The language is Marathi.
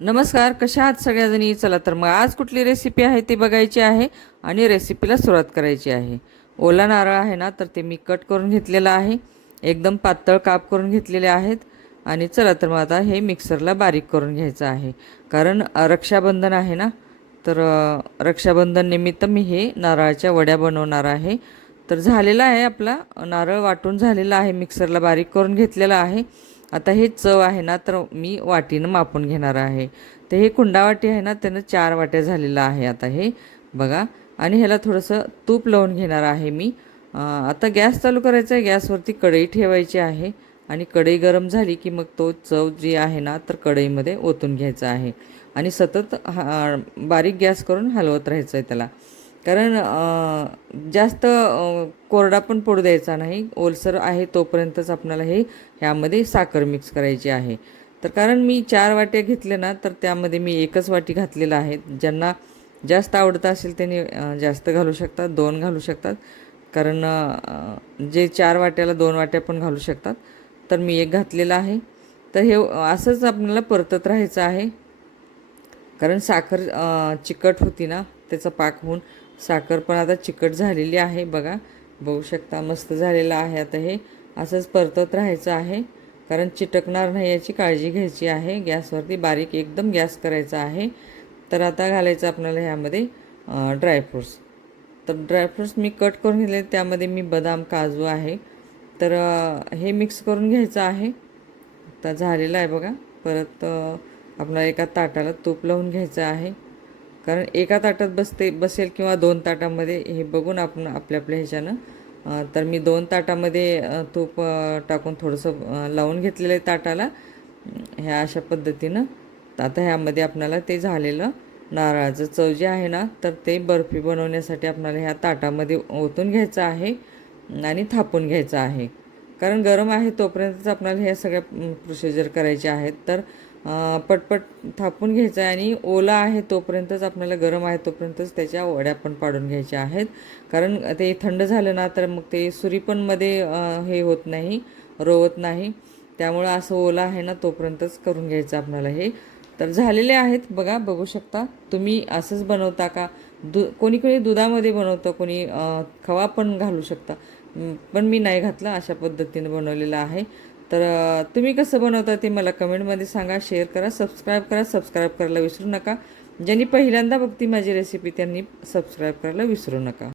नमस्कार कशा आहात सगळ्याजणी? चला तर मग आज कुठली रेसिपी आहे ती बघायची आहे आणि रेसिपीला सुरुवात करायची आहे. ओला नारळ आहे ना तर ते मी कट करून घेतलेलं आहे. एकदम पातळ काप करून घेतलेले आहेत. आणि चला तर मग आता हे मिक्सरला बारीक करून घ्यायचं आहे. कारण रक्षाबंधन आहे ना तर रक्षाबंधन निमित्त मी हे नारळाच्या वड्या बनवणार आहे. तर झालेला आहे आपला नारळ वाटून झालेला आहे मिक्सरला बारीक करून घेतलेला आहे. आता हे चव आहे ना तर मी वाटीनं मापून घेणार आहे. तर हे कुंडावाटी आहे ना त्यानं चार वाट्या झालेलं आहे आता हे. बघा. आणि ह्याला थोडंसं तूप लावून घेणार आहे मी. आता गॅस चालू करायचा आहे. गॅसवरती कढई ठेवायची आहे. आणि कढई गरम झाली की मग तो चव जी आहे ना तर कढईमध्ये ओतून घ्यायचा आहे. आणि सतत हा बारीक गॅस करून हलवत राहायचं आहे त्याला. कारण जास्त कोरडा पण पडू द्यायचा नाही. ओलसर आहे तोपर्यंतच आपल्याला हे ह्यामध्ये साखर मिक्स करायची आहे. तर कारण मी चार वाट्या घेतल्या ना तर त्यामध्ये मी एकच वाटी घातलेलं आहे. ज्यांना जास्त आवडतं असेल त्यांनी जास्त घालू शकतात दोन घालू शकतात. कारण जे चार वाट्याला दोन वाट्या पण घालू शकतात तर मी एक घातलेलं आहे. तर हे असंच आपल्याला परतत राहायचं आहे. कारण साखर चिकट होती ना त्याचा पाक होऊन साखर पण आता चिकट झालेली आहे बघा. बघू शकता मस्त झालेलं आहे आता हे. असंच परतत राहायचं आहे. कारण चिटकणार नाही याची काळजी घ्यायची आहे. गॅसवरती बारीक एकदम गॅस करायचा आहे. तर आता घालायचं आपल्याला ह्यामध्ये ड्रायफ्रूट्स तर ड्रायफ्रूट्स मी कट करून घेतले. त्यामध्ये मी बदाम काजू आहे. तर हे मिक्स करून घ्यायचं आहे. आता झालेलं आहे बघा. परत आपल्याला एका ताटाला तूप लावून घ्यायचं आहे. कारण एका ताटात बसते बसेल किंवा दोन ताटामध्ये हे बघून आपण आपल्या आपल्या ह्याच्यानं तर मी दोन ताटामध्ये तूप टाकून थोडंसं लावून घेतलेलं आहे ताटाला. ह्या अशा पद्धतीनं. तर आता ह्यामध्ये आपल्याला ते झालेलं नारळाचं चव जे आहे ना तर ते बर्फी बनवण्यासाठी आपल्याला ह्या ताटामध्ये ओतून घ्यायचं आहे आणि थापून घ्यायचं आहे. कारण गरम आहे तोपर्यंतच आपल्याला ह्या सगळ्या प्रोसिजर करायच्या आहेत. तर पटपट थापून घ्यायचं आहे आणि ओला आहे तोपर्यंतच आपल्याला गरम आहे तोपर्यंतच त्याच्या वड्या पण पाडून घ्यायच्या आहेत. कारण ते थंड झालं ना तर मग ते सुरी पण मध्ये हे होत नाही रोवत नाही. त्यामुळं असं ओला आहे ना तोपर्यंतच करून घ्यायचं आपल्याला हे. तर झालेले आहेत बघा बघू शकता. तुम्ही असंच बनवता का? दु कोणी कोणी दुधामध्ये बनवतं कोणी खवा पण घालू शकता. पण मी नाही घातलं अशा पद्धतीने बनवलेलं आहे. तर तुम्ही कसं बनवता ते मला कमेंटमध्ये सांगा शेअर करा सबस्क्राईब करा सबस्क्राईब करायला विसरू नका. ज्यांनी पहिल्यांदा बघती माझी रेसिपी त्यांनी सबस्क्राईब करायला विसरू नका.